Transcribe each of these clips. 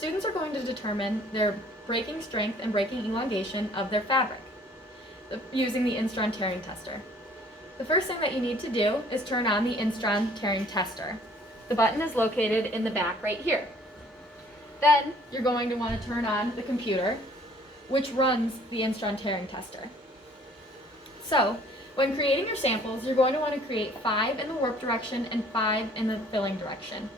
students are going to determine their breaking strength and breaking elongation of their fabric using the Instron tearing tester. The first thing that you need to do is turn on the Instron tearing tester. The button is located in the back right here. Then you're going to want to turn on the computer, which runs the Instron tearing tester. So, when creating your samples, you're going to want to create 5 in the warp direction and 5 in the filling direction.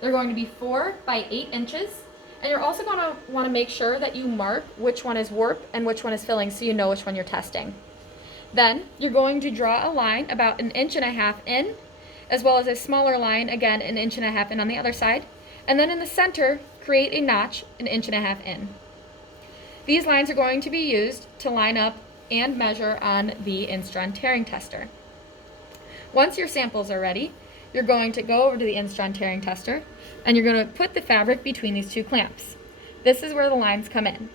They're going to be 4 by 8 inches, and you're also going to want to make sure that you mark which one is warp and which one is filling so you know which one you're testing. Then, you're going to draw a line about 1.5 inches in, as well as a smaller line, again 1.5 inches in on the other side, and then in the center, create a notch 1.5 inches in. These lines are going to be used to line up and measure on the Instron tearing tester. Once your samples are ready, you're going to go over to the Instron tearing tester and you're going to put the fabric between these 2 clamps. This is where the lines come in,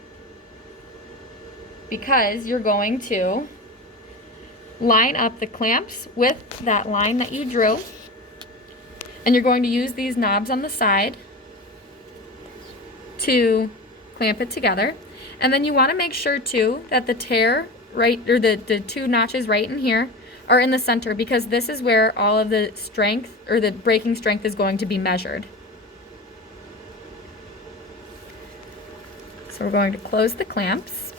because you're going to line up the clamps with that line that you drew, and you're going to use these knobs on the side to clamp it together. And then you want to make sure too that the tear the 2 notches right in here are in the center, because this is where all of the strength or the breaking strength is going to be measured. So we're going to close the clamps,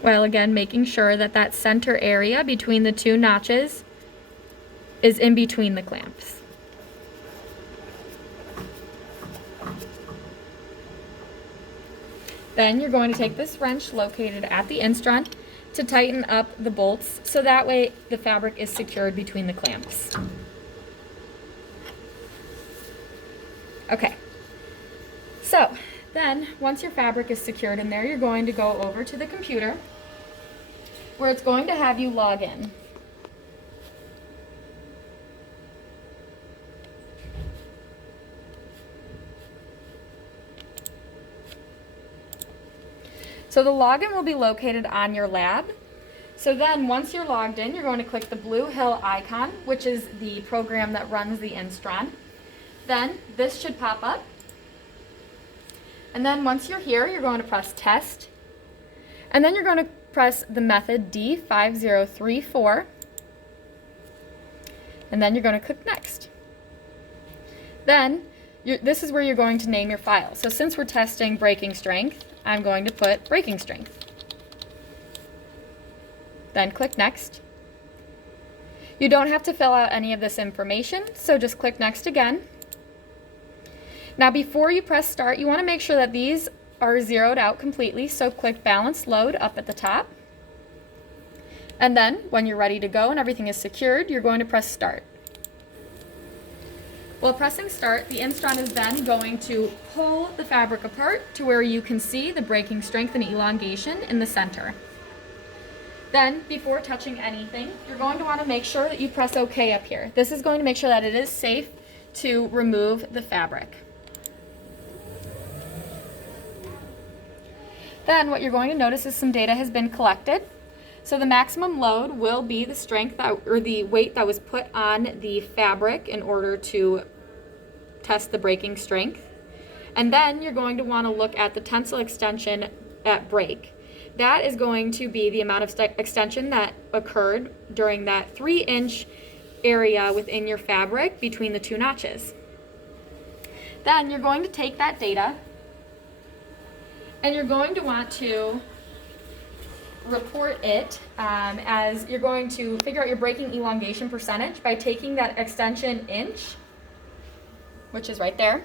while again making sure that that center area between the 2 notches is in between the clamps. Then you're going to take this wrench located at the Instron to tighten up the bolts so that way the fabric is secured between the clamps. Okay, so then once your fabric is secured in there, you're going to go over to the computer where it's going to have you log in. So the login will be located on your lab. So then once you're logged in, you're going to click the blue hill icon, which is the program that runs the Instron. Then this should pop up. And then once you're here, you're going to press test. And then you're going to press the method D5034. And then you're going to click next. Then this is where you're going to name your file. So since we're testing breaking strength, I'm going to put breaking strength. Then click next. You don't have to fill out any of this information, so just click next again. Now before you press start, you want to make sure that these are zeroed out completely, so click balance load up at the top. And then when you're ready to go and everything is secured, you're going to press start. While pressing start, the Instron is then going to pull the fabric apart to where you can see the breaking strength and elongation in the center. Then, before touching anything, you're going to want to make sure that you press OK up here. This is going to make sure that it is safe to remove the fabric. Then what you're going to notice is some data has been collected. So the maximum load will be the strength or the weight that was put on the fabric in order to test the breaking strength. And then you're going to want to look at the tensile extension at break. That is going to be the amount of extension that occurred during that 3-inch area within your fabric between the 2 notches. Then you're going to take that data and you're going to want to report it as you're going to figure out your breaking elongation percentage by taking that extension inch, which is right there,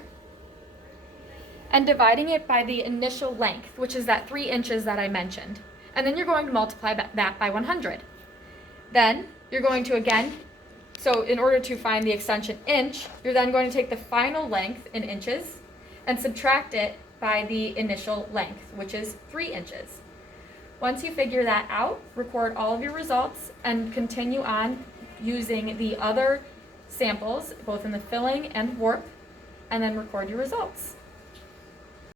and dividing it by the initial length, which is that 3 inches that I mentioned. And then you're going to multiply that by 100. Then you're going to again, so in order to find the extension inch, you're then going to take the final length in inches and subtract it by the initial length, which is 3 inches. Once you figure that out, record all of your results and continue on using the other samples, both in the filling and warp, and then record your results.